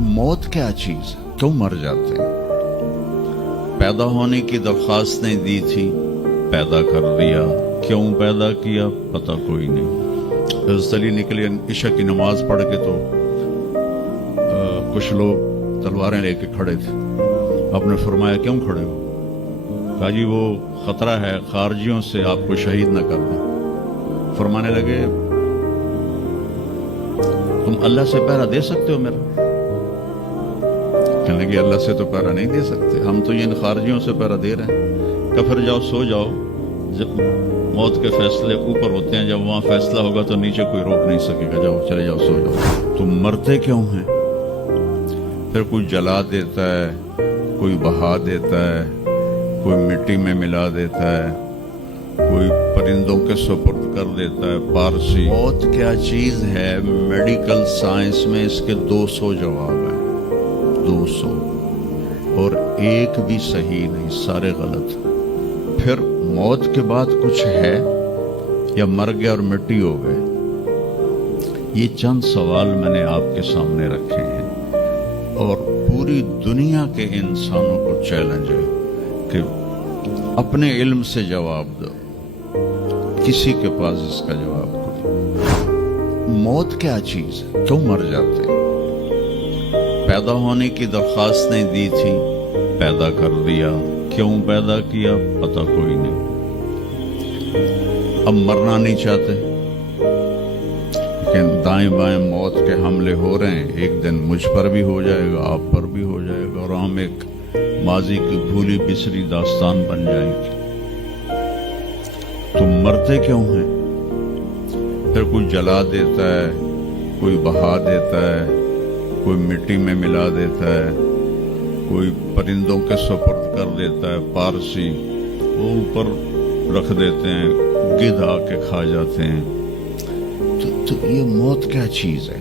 मौत क्या चीज है, क्यों मर जाते हैं? पैदा होने की दरख्वास्त ने दी थी, पैदा कर दिया, क्यों पैदा किया पता कोई नहीं। हज़रत अली निकले इशा की नमाज पढ़ के तो कुछ लोग तलवारें लेके खड़े थे। आपने फरमाया क्यों खड़े हो? कहा जी वो खतरा है खारजियों से आपको शहीद न कर दें। फरमाने लगे तुम अल्लाह से पहरा दे सकते हो मेरा? कहने लगे अल्लाह से तो पहरा नहीं दे सकते, हम तो इन खारजियों से पहरा दे रहे हैं। कहा फिर जाओ सो जाओ, जब मौत के फैसले ऊपर होते हैं, जब वहां फैसला होगा तो नीचे कोई रोक नहीं सकेगा, जाओ चले जाओ सो जाओ। तुम मरते क्यों हैं? फिर कोई जला देता है, कोई बहा देता है, कोई मिट्टी में मिला देता है, कोई परिंदों के सुपुर्द कर देता है। पारसी मौत क्या चीज है, मेडिकल साइंस में इसके 200 जवाब हैं, 200, और एक भी सही नहीं, सारे गलत। फिर मौत के बाद कुछ है या मर गया और मिट्टी हो गए? ये चंद सवाल मैंने आपके सामने रखे हैं और पूरी दुनिया के इंसानों को चैलेंज है कि अपने इल्म से जवाब दो, किसी के पास इसका जवाब करो। मौत क्या चीज है, क्यों मर जाते हैं? पैदा होने की दरख्वास्त ने दी थी, पैदा कर दिया, क्यों पैदा किया पता कोई नहीं। अब मरना नहीं चाहते, लेकिन दाएं बाएं मौत के हमले हो रहे हैं। एक दिन मुझ पर भी हो जाएगा, आप पर भी हो जाएगा, और हम एक माजी की भूली बिसरी दास्तान बन जाएंगे। तुम मरते क्यों हैं? फिर कोई जला देता है, कोई बहा देता है, कोई मिट्टी में मिला देता है, कोई परिंदों के सुपुर्द कर देता है। पारसी वो ऊपर रख देते हैं, गिद्ध आके खा जाते हैं। तो ये मौत क्या चीज है?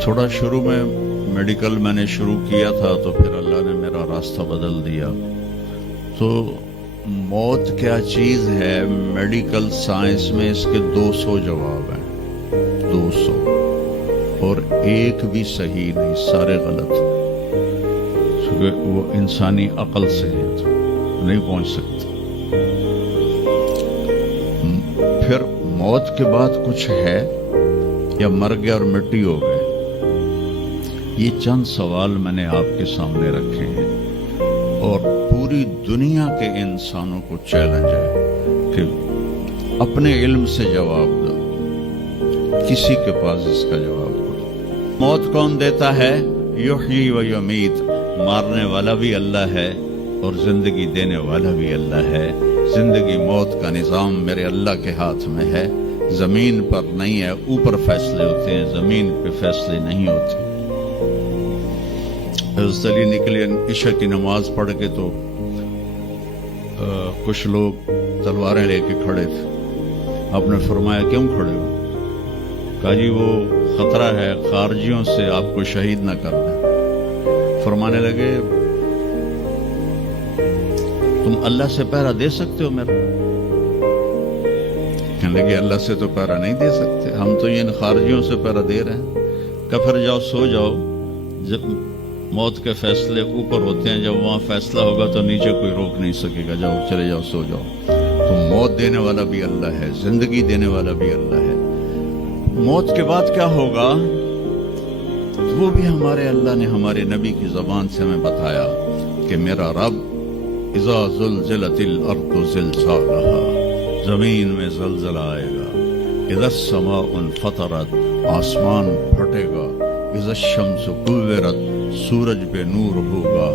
थोड़ा शुरू में मेडिकल मैंने शुरू किया था, तो फिर अल्लाह ने मेरा रास्ता बदल दिया। तो मौत क्या चीज है, मेडिकल साइंस में इसके 200 जवाब हैं, 200, और एक भी सही नहीं, सारे गलत। वो इंसानी अकल से नहीं पहुंच सकते। फिर मौत के बाद कुछ है या मर गया और मिट्टी हो गए? ये चंद सवाल मैंने आपके सामने रखे हैं और पूरी दुनिया के इंसानों को चैलेंज है कि अपने इल्म से जवाब दो, किसी के पास इसका जवाब करो। मौत कौन देता है? युहयी व युमीत, मारने वाला भी अल्लाह है और जिंदगी देने वाला भी अल्लाह है। जिंदगी मौत का निजाम मेरे अल्लाह के हाथ में है, जमीन पर नहीं है। ऊपर फैसले होते हैं, जमीन पे फैसले नहीं होते। हज़रत अली निकले इशा की नमाज पढ़ के तो कुछ लोग तलवारें लेके खड़े थे। आपने फरमाया क्यों खड़े हो? कहा जी वो खतरा है खारजियों से आपको शहीद न कर दें। फरमाने लगे तुम अल्लाह से पहरा दे सकते हो मेरा? कहने लगे अल्लाह से तो पहरा नहीं दे सकते, हम तो इन खारजियों से पहरा दे रहे हैं। कहा फिर जाओ सो जाओ, जब मौत के फैसले ऊपर होते हैं, जब वहां फैसला होगा तो नीचे कोई रोक नहीं सकेगा, जाओ चले जाओ सो जाओ। तो मौत देने वाला भी अल्लाह है, जिंदगी देने वाला भी अल्लाह है। मौत के बाद क्या होगा वो भी हमारे अल्लाह ने हमारे नबी की जबान से हमें बताया कि मेरा रब इज़ा ज़ुलज़िलतिल अर्दु ज़िलज़ालहा, जमीन में ज़लज़ला आएगा। इज़ा समाउन फतरत, आसमान फटेगा। इज़ा शम्सु कुव्विरत, सूरज पे नूर होगा।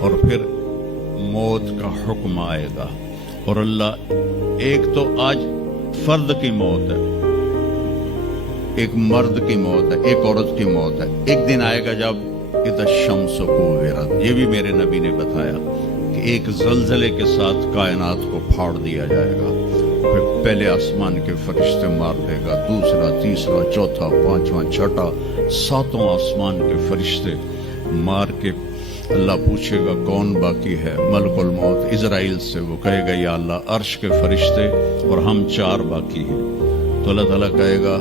और फिर मौत का हुक्म आएगा। और अल्लाह एक तो आज फर्द की मौत है, एक मर्द की मौत है, एक औरत की मौत है। एक दिन आएगा जब इज़ा शम्सु कुव्विरत, ये भी मेरे नबी ने बताया कि एक जलजले के साथ कायनात को फाड़ दिया जाएगा। फिर पहले आसमान के फरिश्ते मार देगा, दूसरा, तीसरा, चौथा, पांचवा, छठा, सातों आसमान के फरिश्ते मार के अल्लाह पूछेगा कौन बाकी है? मलकुल मौत इजराइल से वो कहेगा या अल्लाह अर्श के फरिश्ते और हम 4 बाकी हैं। तो अल्लाह ताला कहेगा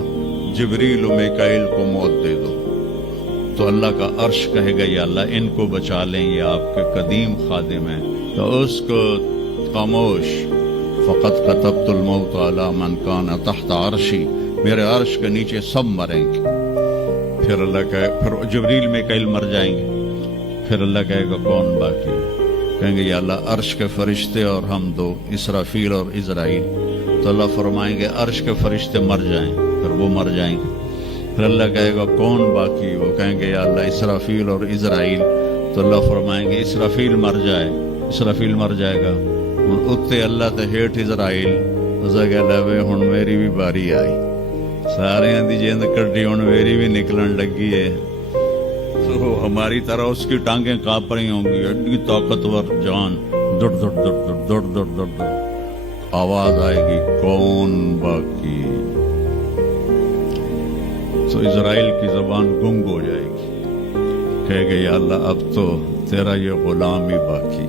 जिब्रील और मिकाइल को मौत दे दो, तो अल्लाह का अर्श कहेगा या अल्लाह इनको बचा लें, ये आपके कदीम खादिम हैं। तो उसको खामोश, फ़क़त कतबतुल मौत अला मन कान तहत अर्शी, मेरे अर्श के नीचे सब मरेंगे। फिर अल्लाह कहे, फिर जिब्रील मिकाइल मर जाएंगे। फिर अल्लाह कहेगा कौन बाकी? कहेंगे या अल्लाह अर्श के फरिश्ते और हम दो, इसराफील और इज़राइल। तो अल्लाह फरमाएंगे अर्श के फरिश्ते मर जाएं, फिर वो मर जाएंगे। फिर अल्लाह कहेगा कौन बाकी? वो कहेंगे या अल्लाह इसराफील और इज़राइल। तो अल्लाह फरमाएंगे इसराफील मर जाए, इसराफील मर जाएगा। हुण उत्ते अल्लाह ते हेठ इज़राइल। उसे कहला वे हुण मेरी भी बारी आई, सारियां दी जिंद कड्डी, हुण मेरी भी निकलन लगी है। तो हमारी तरह उसकी टांगें कांप रही होंगी, एडी ताकतवर जान, दुड़ दुड़ दुड़ दुड़ दुड़ दुड़ दुड़ दुड़। आवाज आएगी कौन बाकी? तो इज़राइल की जबान गुंग हो जाएगी, कहेगा या अल्लाह अब तो तेरा ये गुलाम ही बाकी।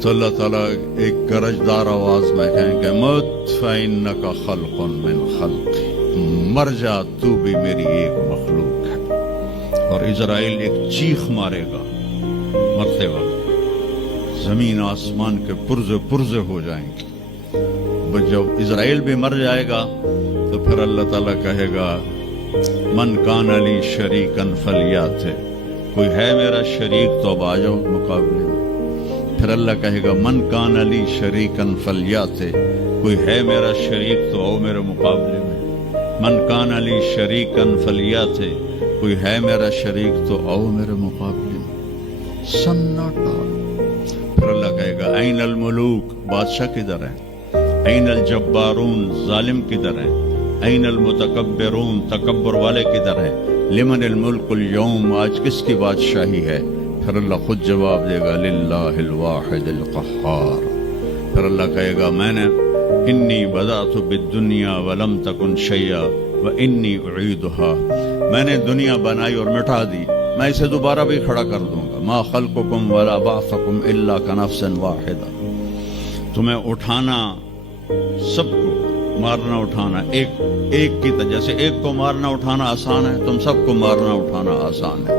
तो अल्लाह ताला एक गरजदार आवाज में कहेंगे मत फइन्नका खल्कुन मिन खल्क़ी, मर जा तू भी मेरी एक मखलूक है। और इज़राइल एक चीख मारेगा मरते वक्त, जमीन आसमान के पुर्जे पुर्जे हो जाएंगे। जब इज़राइल भी मर जाएगा तो फिर अल्लाह ताला कहेगा मन कान अली शरीकन फलियात, कोई है मेरा शरीक तो अब आ जाओ मुकाबले में। फिर अल्लाह कहेगा मन कान अली शरीकन फलियात, कोई है मेरा शरीक तो आओ मेरे मुकाबले में। मन कान अली शरीकन फलियात, कोई है मेरा शरीक तो आओ मेरे मुकाबले में। सन्नाटा। फिर अल्लाह कहेगा ऐनल मुलूक, बादशाह किधर है? ऐनल जब्बारून, जालिम किधर है? ऐनल मुतकब्बिरून, तकब्बुर वाले किधर है? लिमनिल मुल्कुल यौम, आज किसकी बादशाही है? फिर अल्लाह खुद जवाब देगा लिल्लाहिल वाहिदिल क़ह्हार। फिर अल्लाह कहेगा मैंने इन्नी बदातु बिद्दुनिया वलम तकुन शैया व इन्नी उईदुहा, मैंने दुनिया बनाई और मिटा दी, मैं इसे दोबारा भी खड़ा कर दूंगा। मा खल्कुकुम वला बासकुम इल्ला कनफ्सिन वाहिदा, तुम्हें उठाना, सबको मारना उठाना एक की तरह, जैसे एक को मारना उठाना आसान है, तुम सबको मारना उठाना आसान है।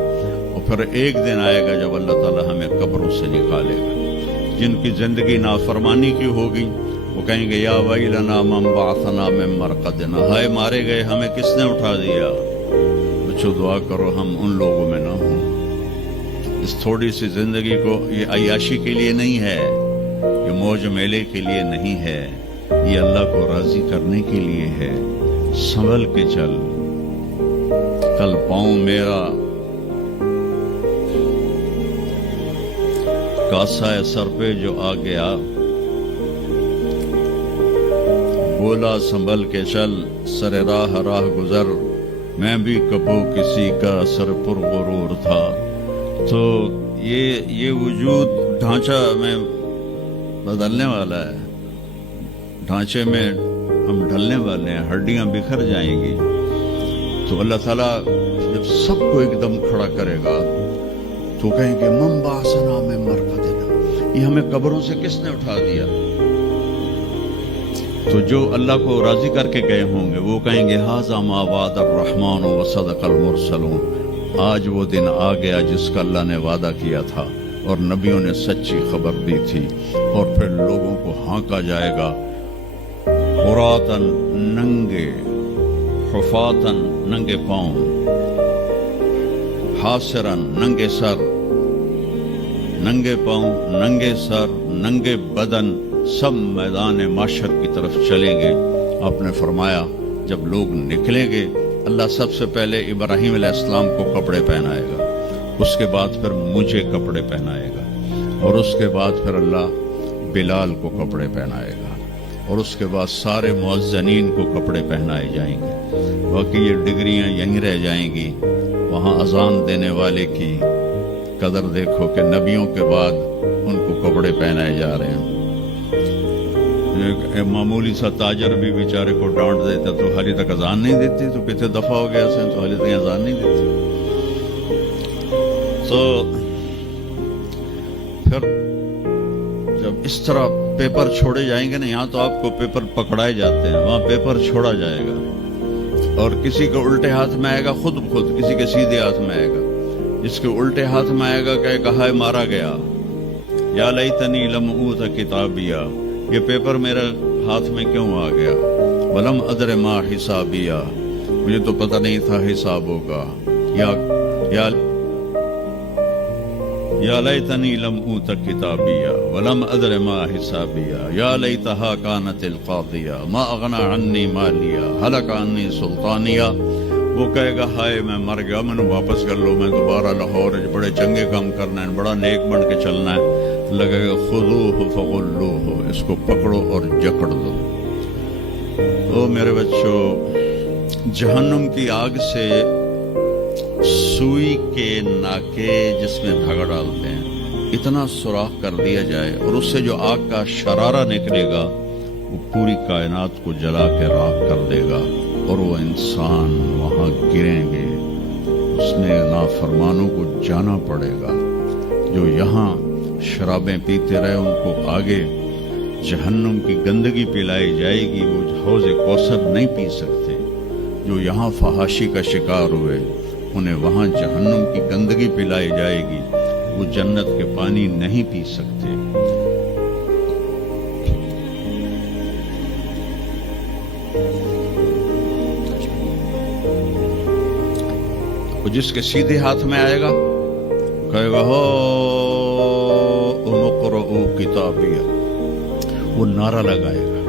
और फिर एक दिन आएगा जब अल्लाह ताला हमें कब्रों से निकालेगा। जिनकी जिंदगी नाफरमानी की होगी वो कहेंगे या वैलना मम बअसना मिन मरक़दिना, हाय मारे गए हमें किसने उठा दिया। बच्चों दुआ करो हम उन लोगों में ना हों। इस थोड़ी सी जिंदगी को ये अय्याशी के लिए नहीं है, ये मौज मेले के लिए नहीं है, ये अल्लाह को राजी करने के लिए है। संभल के चल, कल पाँव मेरा कासा है सर पे जो आ गया, बोला संभल के चल सरे राह राह गुजर, मैं भी कबो किसी का सर पुरगुरूर था। तो ये वजूद ढांचा में बदलने वाला है, ढांचे में हम ढलने वाले हैं, हड्डियां बिखर जाएंगी। तो अल्लाह ताला जब सबको एकदम खड़ा करेगा तो कहेंगे मम बासना में मरक़दिना, ये हमें कब्रों से किसने उठा दिया। तो जो अल्लाह को राजी करके गए होंगे वो कहेंगे हाज़ा मा वादा रहमान व सदक़ल मुरसलून, आज वो दिन आ गया जिसका अल्लाह ने वादा किया था और नबियों ने सच्ची खबर दी थी। और फिर लोगों को हाँका जाएगा, खुरातन नंगे, हुफातन नंगे पांव, हासिरन नंगे सर, नंगे पांव, नंगे सर, नंगे बदन, सब मैदान माशर की तरफ चलेंगे। आपने फरमाया जब लोग निकलेंगे अल्लाह सबसे पहले इब्राहीम अलैहिस्सलाम को कपड़े पहनाएगा, उसके बाद फिर मुझे कपड़े पहनाएगा, और उसके बाद फिर अल्लाह बिलाल को कपड़े पहनाएगा, और उसके बाद सारे मुअज्जिनीन को कपड़े पहनाए जाएंगे। बाकी ये डिग्रियां यहीं रह जाएंगी। वहाँ अजान देने वाले की कदर देखो कि नबियों के बाद उनको कपड़े पहनाए जा रहे हैं। एक मामूली सा ताजर भी बेचारे को डांट देता तो हाली तक अजान नहीं देती, तो कितने दफा हो गया से तो हाली तक अजान नहीं देती। तो फिर जब इस तरह पेपर छोड़े जाएंगे ना, यहाँ तो आपको पेपर पकड़ाए जाते हैं, वहां पेपर छोड़ा जाएगा। اور کسی کے الٹے ہاتھ میں آئے گا خود بخود، کسی کے سیدھے ہاتھ میں آئے گا. جس کے الٹے ہاتھ میں آئے گا کہے گا ہائے مارا گیا، یا لیتنی لم اوت کتابیا، یہ پیپر میرے ہاتھ میں کیوں آ گیا. ولم ادر ما حسابیا، مجھے تو پتہ نہیں تھا حساب ہوگا. یا لیتنی لم اوت کتابیا ولم ادر ما حسابیا، یا لیتہا کانت القاضیہ ما اغنی عنی مالیا ہلک عنی سلطانیہ. وہ کہے گا ہائے میں مر گیا، میں نے واپس کر لو، میں دوبارہ لاہور بڑے چنگے کام کرنا ہے، بڑا نیک بن کے چلنا ہے. لگے گا خذوہ فغلوہ، اس کو پکڑو اور جکڑ دو. او میرے بچوں، جہنم کی آگ سے سوئی کے ناکے جس میں دھاگا ڈالتے ہیں اتنا سوراخ کر دیا جائے اور اس سے جو آگ کا شرارہ نکلے گا وہ پوری کائنات کو جلا کے راکھ کر دے گا، اور وہ انسان وہاں گریں گے. اس نے نافرمانوں کو جانا پڑے گا. جو یہاں شرابیں پیتے رہے ان کو آگے جہنم کی گندگی پلائی جائے گی، وہ حوض کوثر نہیں پی سکتے. جو یہاں فحاشی کا شکار ہوئے انہیں وہاں جہنم کی گندگی پلائی جائے گی، وہ جنت کے پانی نہیں پی سکتے. وہ جس کے سیدھے ہاتھ میں آئے گا کہے گا ہو اقرؤ کتابیہ، وہ نعرہ لگائے گا،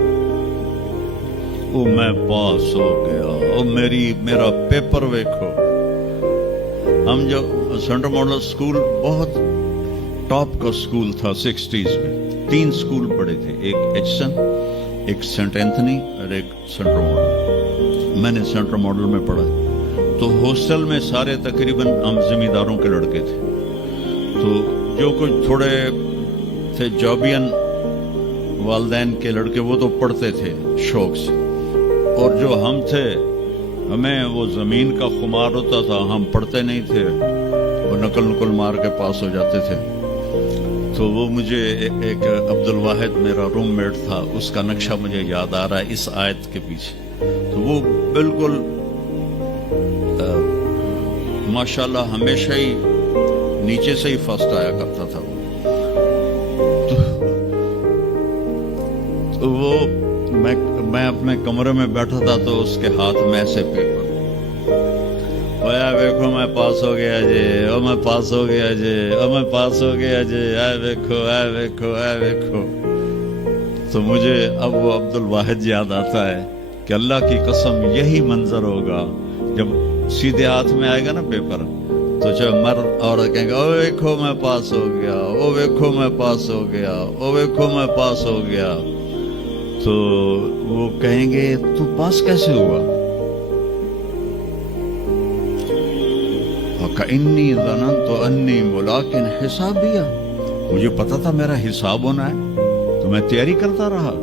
وہ میں پاس ہو گیا، اور میرا پیپر ویکھو. ہم جو سینٹرل ماڈل اسکول بہت ٹاپ کا اسکول تھا 60s میں، 3 اسکول پڑھے تھے، ایک ایچسن، ایک سینٹ اینتھنی اور ایک سینٹرل ماڈل. میں نے سینٹرل ماڈل میں پڑھا. تو ہاسٹل میں سارے تقریباً ہم زمینداروں کے لڑکے تھے. تو جو کچھ تھوڑے تھے جابین والدین کے لڑکے وہ تو پڑھتے تھے شوق سے، اور جو ہم تھے ہمیں وہ زمین کا خمار ہوتا تھا، ہم پڑھتے نہیں تھے، وہ نقل مار کے پاس ہو جاتے تھے. تو وہ مجھے ایک عبد الواحد میرا روم میٹ تھا، اس کا نقشہ مجھے یاد آ رہا ہے اس آیت کے پیچھے. تو وہ بالکل ماشاءاللہ ہمیشہ ہی نیچے سے ہی فرسٹ آیا کرتا تھا. تو وہ میں اپنے کمرے میں بیٹھا تھا تو اس کے ہاتھ میں ایسے پیپر، دیکھو میں پاس ہو گیا جی، او میں پاس ہو گیا جی، او میں پاس ہو گیا جی، اے دیکھو اے دیکھو اے دیکھو. تو مجھے اب وہ عبد الواحد یاد آتا ہے کہ اللہ کی قسم یہی منظر ہوگا جب سیدھے ہاتھ میں آئے گا نا پیپر. تو جب مرد عورت کہیں گے او دیکھو میں پاس ہو گیا، او دیکھو میں پاس ہو گیا، او دیکھو میں پاس ہو گیا. تو وہ کہیں گے تو پاس کیسے ہوا؟ وَكَإِنِّي ظَنَنْتُ أَنِّي مُلَاقٍ حِسَابِيَهْ، مجھے پتا تھا میرا حساب ہونا ہے تو میں تیاری کرتا رہا،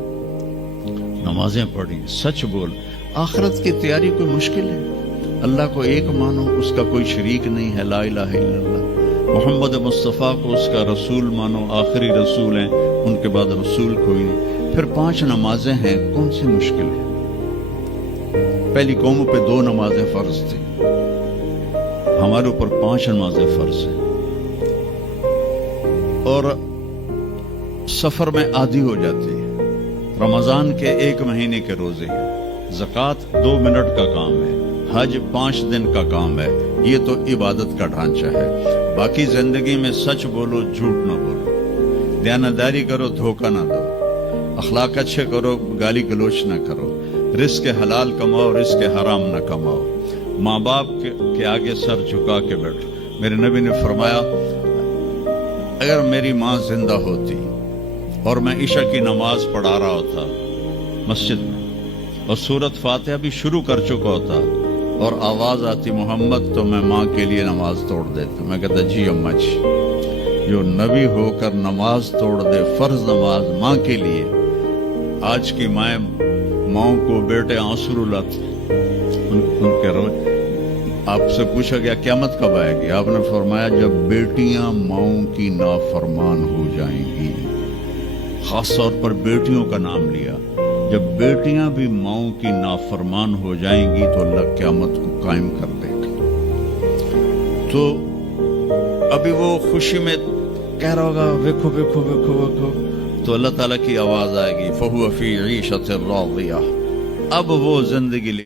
نمازیں پڑھی، سچ بول. آخرت کی تیاری کوئی مشکل ہے؟ اللہ کو ایک مانو، اس کا کوئی شریک نہیں ہے، لا الہ الا اللہ. محمد مصطفیٰ کو اس کا رسول مانو، آخری رسول ہیں، ان کے بعد رسول کوئی نہیں. پھر 5 نمازیں ہیں، کون سی مشکل ہے؟ پہلی قوموں پہ 2 نمازیں فرض تھی، ہمارے اوپر 5 نمازیں فرض ہیں. اور سفر میں عادی ہو جاتی ہے. رمضان کے 1 مہینے کے روزے ہیں، زکوٰۃ 2 منٹ کا کام ہے، حج 5 دن کا کام ہے. یہ تو عبادت کا ڈھانچہ ہے. باقی زندگی میں سچ بولو، جھوٹ نہ بولو، دیانتداری کرو، دھوکہ نہ دو، اخلاق اچھے کرو، گالی گلوچ نہ کرو، رزق حلال کماؤ، رزق حرام نہ کماؤ، ماں باپ کے آگے سر جھکا کے بیٹھو. میرے نبی نے فرمایا اگر میری ماں زندہ ہوتی اور میں عشاء کی نماز پڑھا رہا ہوتا مسجد میں اور سورت فاتحہ بھی شروع کر چکا ہوتا اور آواز آتی محمد، تو میں ماں کے لیے نماز توڑ دیتا. میں کہتا جی اماں جی، جو نبی ہو کر نماز توڑ دے، فرض نماز ماں کے لیے. آج کی ماؤں کو بیٹے آنسو رلاتے ان کے روز. آپ سے پوچھا گیا قیامت کب آئے گی؟ آپ نے فرمایا جب بیٹیاں ماؤں کی نافرمان ہو جائیں گی. خاص طور پر بیٹیوں کا نام لیا. جب بیٹیاں بھی ماؤں کی نافرمان ہو جائیں گی تو اللہ قیامت کو قائم کر دے گا. تو ابھی وہ خوشی میں کہہ رہا ہوگا ویکھو ویکھو ویکھو ویکھو، تو اللہ تعالیٰ کی آواز آئے گی فَهُوَ فِي عِيشَةٍ رَاضِيَةٍ. اب وہ زندگی